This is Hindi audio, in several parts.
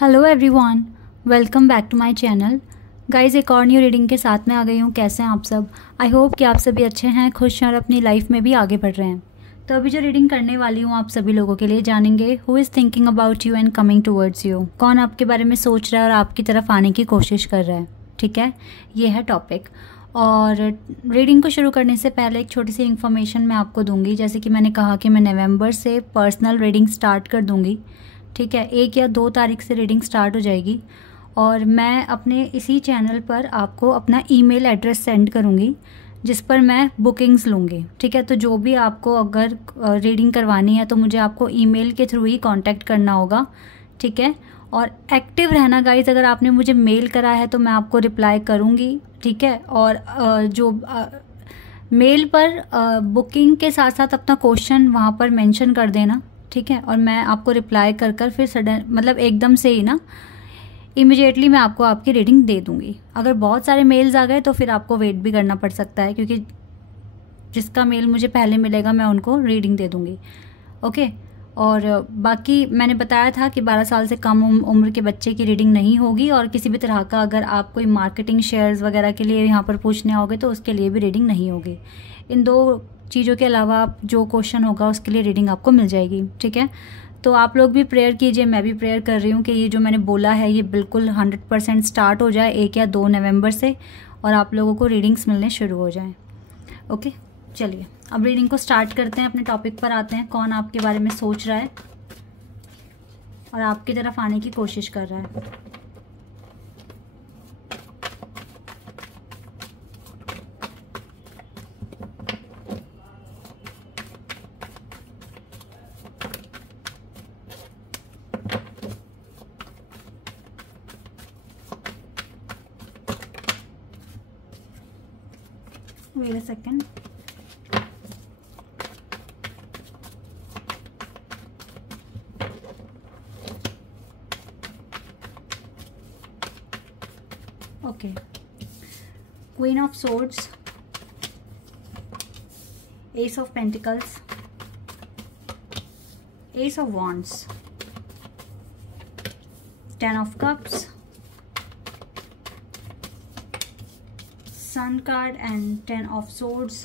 Hello everyone, welcome back to my channel. Guys, एक और न्यू रीडिंग के साथ में आ गई हूँ। कैसे हैं आप सब? आई होप कि आप सभी अच्छे हैं, खुश हैं और अपनी लाइफ में भी आगे बढ़ रहे हैं। तो अभी जो रीडिंग करने वाली हूँ आप सभी लोगों के लिए, जानेंगे who is thinking about you and coming towards you. कौन आपके बारे में सोच रहा है और आपकी तरफ आने की कोशिश कर रहा है। ठीक है, ये है टॉपिक। और रीडिंग को शुरू करने से पहले एक छोटी सी इन्फॉर्मेशन मैं आपको दूंगी। जैसे कि मैंने कहा कि मैं नवंबर से पर्सनल रीडिंग स्टार्ट कर दूंगी। ठीक है, 1 या 2 तारीख से रीडिंग स्टार्ट हो जाएगी और मैं अपने इसी चैनल पर आपको अपना ईमेल एड्रेस सेंड करूँगी जिस पर मैं बुकिंग्स लूँगी। ठीक है, तो जो भी आपको अगर रीडिंग करवानी है तो मुझे आपको ईमेल के थ्रू ही कांटेक्ट करना होगा। ठीक है, और एक्टिव रहना गाइस। अगर आपने मुझे मेल करा है तो मैं आपको रिप्लाई करूँगी। ठीक है, और जो मेल पर बुकिंग के साथ साथ अपना क्वेश्चन वहाँ पर मेंशन कर देना। ठीक है, और मैं आपको रिप्लाई कर फिर सडन मतलब एकदम से ही ना इमिडिएटली मैं आपको आपकी रीडिंग दे दूंगी। अगर बहुत सारे मेल्स आ गए तो फिर आपको वेट भी करना पड़ सकता है, क्योंकि जिसका मेल मुझे पहले मिलेगा मैं उनको रीडिंग दे दूंगी। ओके, और बाकी मैंने बताया था कि 12 साल से कम उम्र के बच्चे की रीडिंग नहीं होगी, और किसी भी तरह का अगर आप कोई मार्केटिंग शेयर्स वगैरह के लिए यहाँ पर पूछने आओगे तो उसके लिए भी रीडिंग नहीं होगी। इन 2 चीज़ों के अलावा आप जो क्वेश्चन होगा उसके लिए रीडिंग आपको मिल जाएगी। ठीक है, तो आप लोग भी प्रेयर कीजिए, मैं भी प्रेयर कर रही हूँ कि ये जो मैंने बोला है ये बिल्कुल 100% स्टार्ट हो जाए 1 या 2 नवंबर से, और आप लोगों को रीडिंग्स मिलने शुरू हो जाएं। ओके, चलिए अब रीडिंग को स्टार्ट करते हैं। अपने टॉपिक पर आते हैं। कौन आपके बारे में सोच रहा है और आपकी तरफ आने की कोशिश कर रहा है। Wait a second. Okay. Queen of Swords, Ace of Pentacles, Ace of Wands, 10 of Cups, sun card and 10 of swords.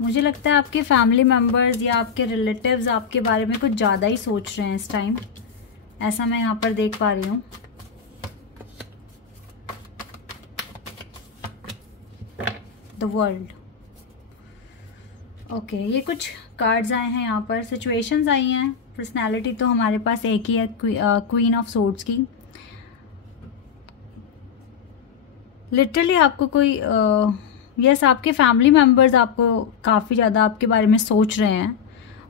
मुझे लगता है आपके फैमिली मेम्बर्स या आपके रिलेटिव्स आपके बारे में कुछ ज़्यादा ही सोच रहे हैं इस टाइम, ऐसा मैं यहाँ पर देख पा रही हूँ। The world. ओके, ये कुछ कार्ड्स आए हैं यहाँ पर, सिचुएशंस आई हैं। पर्सनैलिटी तो हमारे पास एक ही है, क्वीन ऑफ सोर्ड्स की। लिटरली आपको कोई यस आपके फैमिली मेम्बर्स आपको काफ़ी ज़्यादा आपके बारे में सोच रहे हैं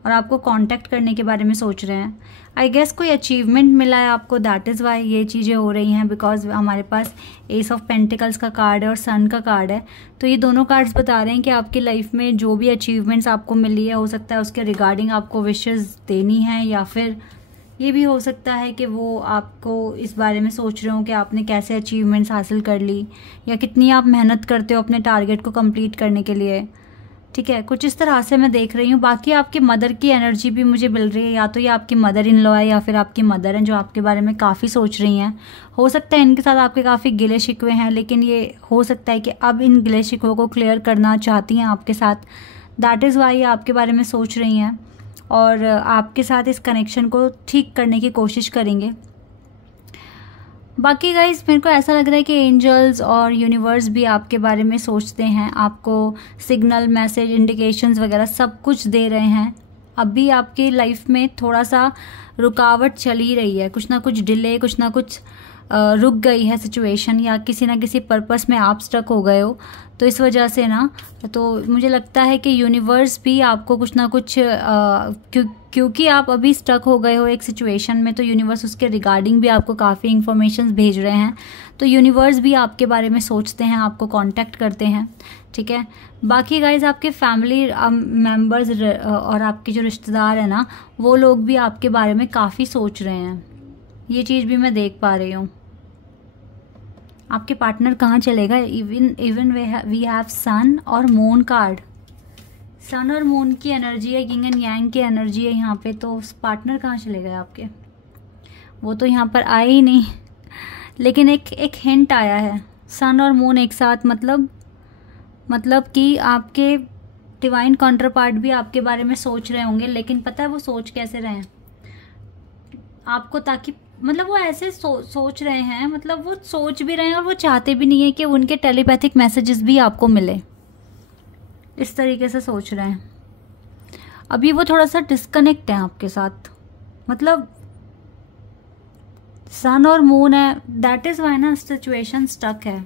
और आपको कांटेक्ट करने के बारे में सोच रहे हैं। आई गेस कोई अचीवमेंट मिला है आपको, दैट इज़ वाई ये चीज़ें हो रही हैं, बिकॉज हमारे पास एस ऑफ पेंटिकल्स का कार्ड है और सन का कार्ड है। तो ये दोनों कार्ड्स बता रहे हैं कि आपकी लाइफ में जो भी अचीवमेंट्स आपको मिली है, हो सकता है उसके रिगार्डिंग आपको विशेस देनी है, या फिर ये भी हो सकता है कि वो आपको इस बारे में सोच रहे हो कि आपने कैसे अचीवमेंट्स हासिल कर ली या कितनी आप मेहनत करते हो अपने टारगेट को कंप्लीट करने के लिए। ठीक है, कुछ इस तरह से मैं देख रही हूँ। बाकी आपके मदर की एनर्जी भी मुझे मिल रही है, या तो ये आपकी मदर इन लॉ है या फिर आपकी मदर हैं जो आपके बारे में काफ़ी सोच रही हैं। हो सकता है इनके साथ आपके काफ़ी गिले शिकवे हैं, लेकिन ये हो सकता है कि अब इन गिले शिकवों को क्लियर करना चाहती हैं आपके साथ। दैट इज़ वाई आपके बारे में सोच रही हैं और आपके साथ इस कनेक्शन को ठीक करने की कोशिश करेंगे। बाकी गाइस, मेरे को ऐसा लग रहा है कि एंजल्स और यूनिवर्स भी आपके बारे में सोचते हैं, आपको सिग्नल, मैसेज, इंडिकेशंस वगैरह सब कुछ दे रहे हैं। अभी आपकी लाइफ में थोड़ा सा रुकावट चल ही रही है, कुछ ना कुछ डिले, कुछ ना कुछ रुक गई है सिचुएशन, या किसी ना किसी पर्पस में आप स्टक हो गए हो। तो इस वजह से ना, तो मुझे लगता है कि यूनिवर्स भी आपको कुछ ना कुछ क्योंकि आप अभी स्टक हो गए हो एक सिचुएशन में, तो यूनिवर्स उसके रिगार्डिंग भी आपको काफ़ी इन्फॉर्मेशन भेज रहे हैं। तो यूनिवर्स भी आपके बारे में सोचते हैं, आपको कांटेक्ट करते हैं। ठीक है, बाकी गाइज आपके फैमिली मेम्बर्स और आपके जो रिश्तेदार हैं ना, वो लोग भी आपके बारे में काफ़ी सोच रहे हैं। ये चीज़ भी मैं देख पा रही हूँ। आपके पार्टनर कहाँ चलेगा? इवन वी हैव सन और मून कार्ड। सन और मून की एनर्जी है, यिंग एंड यांग की एनर्जी है यहाँ पे। तो पार्टनर कहाँ चले गए आपके? वो तो यहाँ पर आए ही नहीं, लेकिन एक हिंट आया है, सन और मून एक साथ, मतलब कि आपके डिवाइन काउंटर पार्ट भी आपके बारे में सोच रहे होंगे, लेकिन पता है वो सोच कैसे रहे हैं आपको, ताकि मतलब वो ऐसे सोच रहे हैं, मतलब वो सोच भी रहे हैं और वो चाहते भी नहीं है कि उनके टेलीपैथिक मैसेजेस भी आपको मिले, इस तरीके से सोच रहे हैं। अभी वो थोड़ा सा डिस्कनेक्ट है आपके साथ, मतलब सन और मून है, दैट इज़ वाई ना सिचुएशन स्टक है।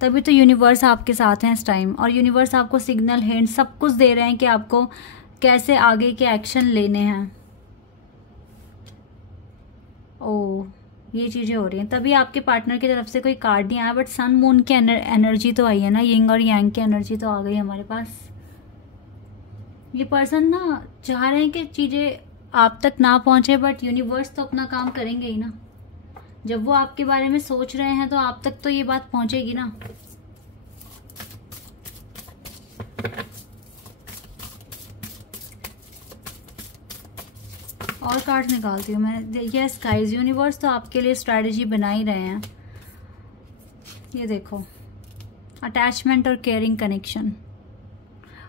तभी तो यूनिवर्स आपके साथ हैं इस टाइम, और यूनिवर्स आपको सिग्नल, हिंट सब कुछ दे रहे हैं कि आपको कैसे आगे के एक्शन लेने हैं। ओ, ये चीज़ें हो रही हैं, तभी आपके पार्टनर की तरफ से कोई कार्ड नहीं आया, बट सन मून की एनर्जी तो आई है ना, यिंग और यांग की एनर्जी तो आ गई हमारे पास। ये पर्सन ना चाह रहे हैं कि चीज़ें आप तक ना पहुंचे, बट यूनिवर्स तो अपना काम करेंगे ही ना। जब वो आपके बारे में सोच रहे हैं तो आप तक तो ये बात पहुंचेगी ना। और कार्ड निकालती हूँ मैं। यस गाइस, यूनिवर्स तो आपके लिए स्ट्रैटेजी बना ही रहे हैं। ये देखो, अटैचमेंट और केयरिंग कनेक्शन,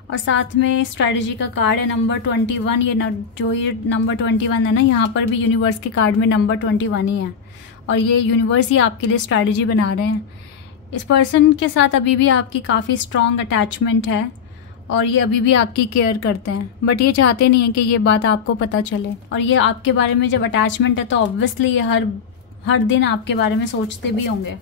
और साथ में स्ट्रैटेजी का कार्ड है नंबर 21। ये नंबर 21 है ना, यहाँ पर भी यूनिवर्स के कार्ड में नंबर 21 ही है, और ये यूनिवर्स ही आपके लिए स्ट्रैटेजी बना रहे हैं। इस पर्सन के साथ अभी भी आपकी काफ़ी स्ट्रॉन्ग अटैचमेंट है, और ये अभी भी आपकी केयर करते हैं, बट ये चाहते नहीं है कि ये बात आपको पता चले। और ये आपके बारे में जब अटैचमेंट है तो ऑब्वियसली ये हर दिन आपके बारे में सोचते भी होंगे।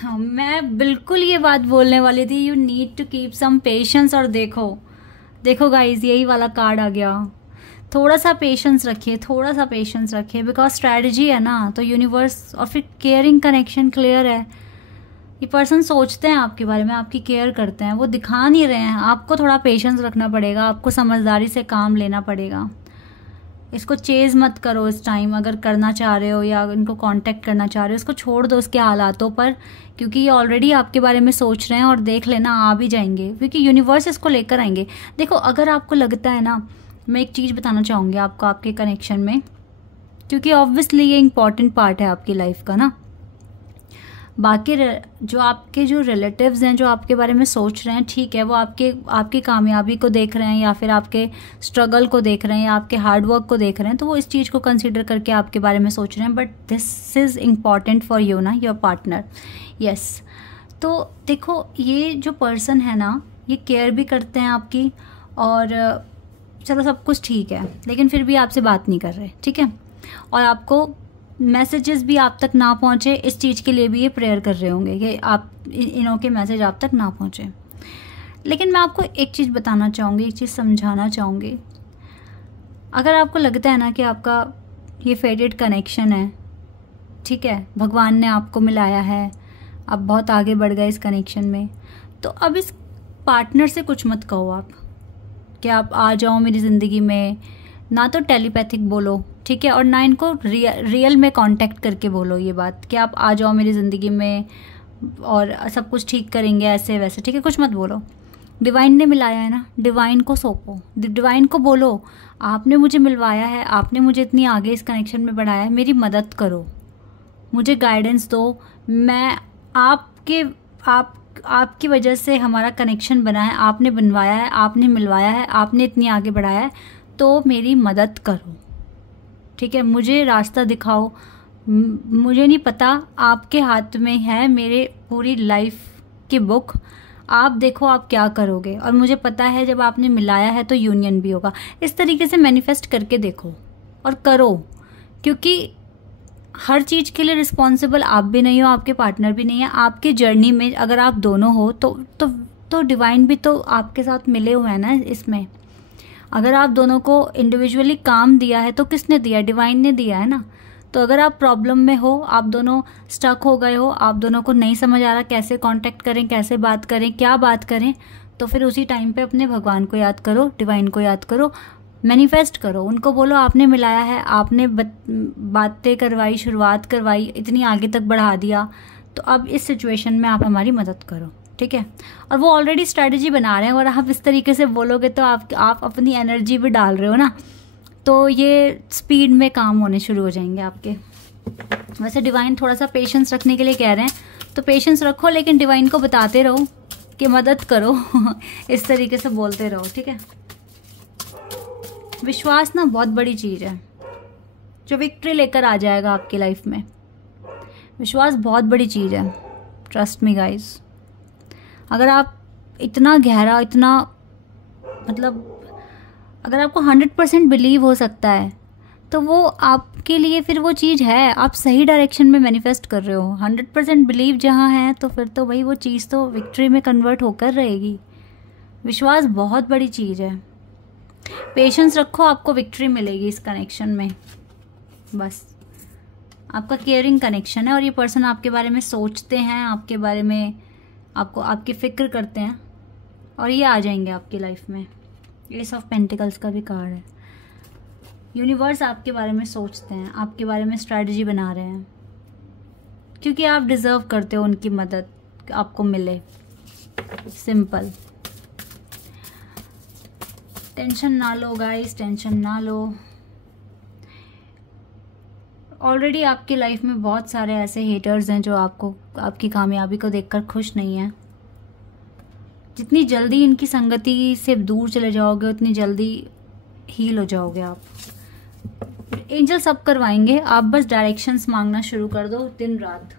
हाँ, मैं बिल्कुल ये बात बोलने वाली थी, you need to keep some patience. और देखो गाइज, यही वाला कार्ड आ गया। थोड़ा सा पेशेंस रखिए, बिकॉज स्ट्रैटेजी है ना, तो यूनिवर्स, और फिर केयरिंग कनेक्शन क्लियर है। ये पर्सन सोचते हैं आपके बारे में, आपकी केयर करते हैं, वो दिखा नहीं रहे हैं। आपको थोड़ा पेशेंस रखना पड़ेगा, आपको समझदारी से काम लेना पड़ेगा। इसको चेज मत करो इस टाइम, अगर करना चाह रहे हो या इनको कांटेक्ट करना चाह रहे हो, इसको छोड़ दो उसके हालातों पर, क्योंकि ये ऑलरेडी आपके बारे में सोच रहे हैं, और देख लेना आ भी जाएंगे, क्योंकि यूनिवर्स इसको लेकर आएंगे। देखो, अगर आपको लगता है ना, मैं एक चीज़ बताना चाहूँगी आपको आपके कनेक्शन में, क्योंकि ऑब्वियसली ये इंपॉर्टेंट पार्ट है आपकी लाइफ का ना। बाकी जो आपके रिलेटिव्स हैं, जो आपके बारे में सोच रहे हैं, ठीक है, वो आपकी कामयाबी को देख रहे हैं, या फिर आपके स्ट्रगल को देख रहे हैं, या आपके हार्डवर्क को देख रहे हैं, तो वो इस चीज़ को कंसीडर करके आपके बारे में सोच रहे हैं। But this is important for you ना, योर पार्टनर। यस, तो देखो, ये जो पर्सन है ना, ये केयर भी करते हैं आपकी, और चलो सब कुछ ठीक है, लेकिन फिर भी आपसे बात नहीं कर रहे, ठीक है, और आपको मैसेजेस भी आप तक ना पहुँचे, इस चीज़ के लिए भी ये प्रेयर कर रहे होंगे कि आप इनों के मैसेज आप तक ना पहुँचे। लेकिन मैं आपको एक चीज़ बताना चाहूँगी, एक चीज़ समझाना चाहूँगी। अगर आपको लगता है ना कि आपका ये फेटेड कनेक्शन है, ठीक है, भगवान ने आपको मिलाया है, आप बहुत आगे बढ़ गए इस कनेक्शन में, तो अब इस पार्टनर से कुछ मत कहो आप कि आप आ जाओ मेरी ज़िंदगी में। ना तो टेलीपैथिक बोलो, ठीक है, और ना इनको रियल में कांटेक्ट करके बोलो ये बात कि आप आ जाओ मेरी ज़िंदगी में और सब कुछ ठीक करेंगे ऐसे वैसे, ठीक है, कुछ मत बोलो। डिवाइन ने मिलाया है ना, डिवाइन को सौंपो, डिवाइन को बोलो, आपने मुझे मिलवाया है, आपने मुझे इतनी आगे इस कनेक्शन में बढ़ाया है, मेरी मदद करो, मुझे गाइडेंस दो। मैं आपकी वजह से हमारा कनेक्शन बना है, आपने बनवाया है, आपने मिलवाया है, आपने इतनी आगे बढ़ाया है, तो मेरी मदद करो, ठीक है, मुझे रास्ता दिखाओ। मुझे नहीं पता, आपके हाथ में है मेरे पूरी लाइफ की बुक, आप देखो आप क्या करोगे, और मुझे पता है जब आपने मिलाया है तो यूनियन भी होगा। इस तरीके से मैनिफेस्ट करके देखो और करो, क्योंकि हर चीज़ के लिए रिस्पॉन्सिबल आप भी नहीं हो, आपके पार्टनर भी नहीं है। आपकी जर्नी में अगर आप दोनों हो तो डिवाइन भी तो आपके साथ मिले हुए हैं ना इसमें। अगर आप दोनों को इंडिविजुअली काम दिया है तो किसने दिया? डिवाइन ने दिया है ना। तो अगर आप प्रॉब्लम में हो, आप दोनों स्टक हो गए हो, आप दोनों को नहीं समझ आ रहा कैसे कांटेक्ट करें, कैसे बात करें, क्या बात करें, तो फिर उसी टाइम पे अपने भगवान को याद करो, डिवाइन को याद करो, मैनिफेस्ट करो, उनको बोलो आपने मिलाया है, आपने बातें करवाई, शुरुआत करवाई, इतनी आगे तक बढ़ा दिया, तो अब इस सिचुएशन में आप हमारी मदद करो। ठीक है। और वो ऑलरेडी स्ट्रैटेजी बना रहे हैं और आप इस तरीके से बोलोगे तो आप अपनी एनर्जी भी डाल रहे हो ना, तो ये स्पीड में काम होने शुरू हो जाएंगे आपके। वैसे डिवाइन थोड़ा सा पेशेंस रखने के लिए कह रहे हैं, तो पेशेंस रखो, लेकिन डिवाइन को बताते रहो कि मदद करो इस तरीके से बोलते रहो, ठीक है। विश्वास ना बहुत बड़ी चीज़ है जो विक्ट्री लेकर आ जाएगा आपकी लाइफ में। विश्वास बहुत बड़ी चीज़ है, ट्रस्ट मी गाइस। अगर आप इतना गहरा, इतना मतलब अगर आपको 100% बिलीव हो सकता है तो वो आपके लिए फिर वो चीज़ है, आप सही डायरेक्शन में मैनिफेस्ट कर रहे हो। 100% बिलीव जहाँ है तो फिर तो भाई वो चीज़ तो विक्ट्री में कन्वर्ट होकर रहेगी। विश्वास बहुत बड़ी चीज़ है, पेशेंस रखो, आपको विक्ट्री मिलेगी इस कनेक्शन में। बस आपका केयरिंग कनेक्शन है और ये पर्सन आपके बारे में सोचते हैं, आपके बारे में आपकी फ़िक्र करते हैं और ये आ जाएंगे आपकी लाइफ में। एस ऑफ पेंटिकल्स का भी कार्ड है। यूनिवर्स आपके बारे में सोचते हैं, आपके बारे में स्ट्रैटेजी बना रहे हैं, क्योंकि आप डिज़र्व करते हो उनकी मदद आपको मिले। सिंपल। टेंशन ना लो गाइस, टेंशन ना लो। ऑलरेडी आपकी लाइफ में बहुत सारे ऐसे हेटर्स हैं जो आपकी कामयाबी को देखकर खुश नहीं हैं। जितनी जल्दी इनकी संगति से दूर चले जाओगे उतनी जल्दी हील हो जाओगे आप। एंजल सब करवाएंगे, आप बस डायरेक्शंस मांगना शुरू कर दो दिन रात।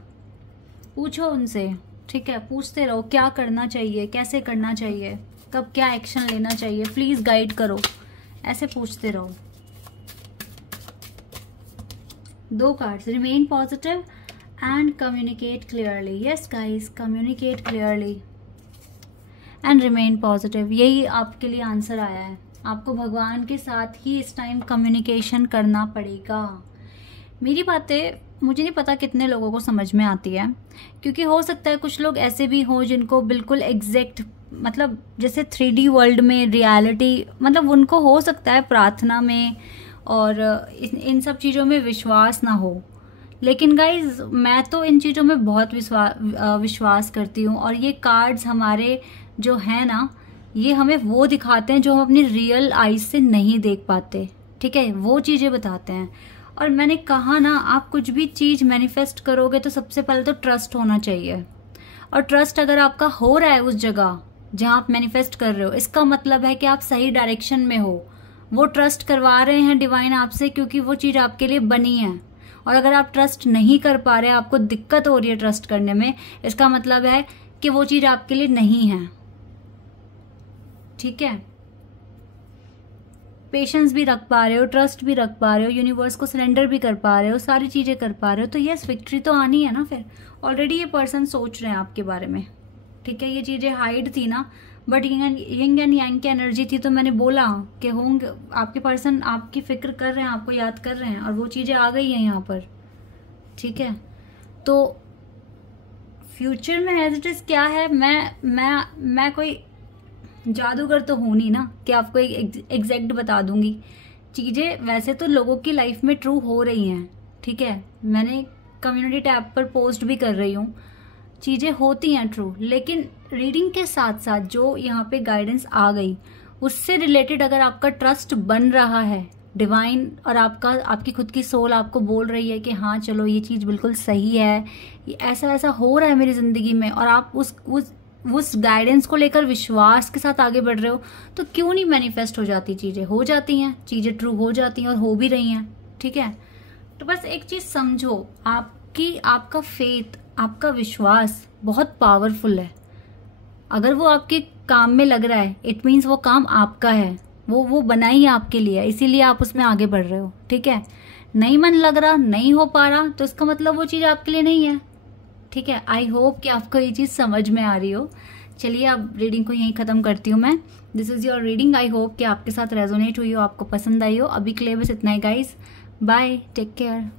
पूछो उनसे, ठीक है, पूछते रहो क्या करना चाहिए, कैसे करना चाहिए, कब क्या एक्शन लेना चाहिए, प्लीज़ गाइड करो, ऐसे पूछते रहो। 2 cards, remain positive and communicate clearly. Yes guys, communicate clearly and remain positive, यही आपके लिए आंसर आया है। आपको भगवान के साथ ही इस टाइम कम्युनिकेशन करना पड़ेगा। मेरी बातें मुझे नहीं पता कितने लोगों को समझ में आती है, क्योंकि हो सकता है कुछ लोग ऐसे भी हों जिनको बिल्कुल एग्जैक्ट, मतलब जैसे 3D वर्ल्ड में रियलिटी, मतलब उनको हो सकता है प्रार्थना में और इन सब चीज़ों में विश्वास ना हो। लेकिन गाइज मैं तो इन चीज़ों में बहुत विश्वास करती हूँ और ये कार्ड्स हमारे जो है ना, ये हमें वो दिखाते हैं जो हम अपनी रियल आईज से नहीं देख पाते, ठीक है, वो चीज़ें बताते हैं। और मैंने कहा ना, आप कुछ भी चीज़ मैनिफेस्ट करोगे तो सबसे पहले तो ट्रस्ट होना चाहिए। और ट्रस्ट अगर आपका हो रहा है उस जगह जहाँ आप मैनिफेस्ट कर रहे हो, इसका मतलब है कि आप सही डायरेक्शन में हो। वो ट्रस्ट करवा रहे हैं डिवाइन आपसे क्योंकि वो चीज़ आपके लिए बनी है। और अगर आप ट्रस्ट नहीं कर पा रहे, आपको दिक्कत हो रही है ट्रस्ट करने में, इसका मतलब है कि वो चीज़ आपके लिए नहीं है, ठीक है। पेशेंस भी रख पा रहे हो, ट्रस्ट भी रख पा रहे हो, यूनिवर्स को सरेंडर भी कर पा रहे हो, सारी चीज़ें कर पा रहे हो, तो यस विक्ट्री तो आनी है ना। फिर ऑलरेडी ये पर्सन सोच रहे हैं आपके बारे में, ठीक है। ये चीज़ें हाइड थी ना, बट यंग एंड यांग की एनर्जी थी, तो मैंने बोला कि होंगे आपके पर्सन, आपकी फिक्र कर रहे हैं, आपको याद कर रहे हैं और वो चीज़ें आ गई हैं यहाँ पर, ठीक है। तो फ्यूचर में एज इट इज़ क्या है, मैं कोई जादूगर तो हूँ नहीं ना कि आपको एग्जैक्ट बता दूंगी। चीज़ें वैसे तो लोगों की लाइफ में ट्रू हो रही हैं, ठीक है। मैंने कम्युनिटी टैब पर पोस्ट भी कर रही हूँ, चीज़ें होती हैं ट्रू। लेकिन रीडिंग के साथ साथ जो यहाँ पे गाइडेंस आ गई, उससे रिलेटेड अगर आपका ट्रस्ट बन रहा है डिवाइन और आपकी खुद की सोल आपको बोल रही है कि हाँ चलो ये चीज़ बिल्कुल सही है, ये ऐसा ऐसा हो रहा है मेरी ज़िंदगी में, और आप उस गाइडेंस को लेकर विश्वास के साथ आगे बढ़ रहे हो, तो क्यों नहीं मैनिफेस्ट हो जाती चीज़ें, हो जाती हैं चीज़ें, ट्रू हो जाती हैं और हो भी रही हैं, ठीक है। तो बस एक चीज़ समझो, आपका फेथ, आपका विश्वास बहुत पावरफुल है। अगर वो आपके काम में लग रहा है, इट मीन्स वो काम आपका है, वो बना ही आपके लिए, इसीलिए आप उसमें आगे बढ़ रहे हो, ठीक है। नहीं मन लग रहा, नहीं हो पा रहा, तो इसका मतलब वो चीज़ आपके लिए नहीं है, ठीक है। आई होप कि आपको ये चीज़ समझ में आ रही हो। चलिए अब रीडिंग को यहीं ख़त्म करती हूँ मैं। This is your reading, I hope कि आपके साथ रेजोनेट हुई हो, आपको पसंद आई हो। अभी के लिए बस इतना ही गाइस, बाय, टेक केयर।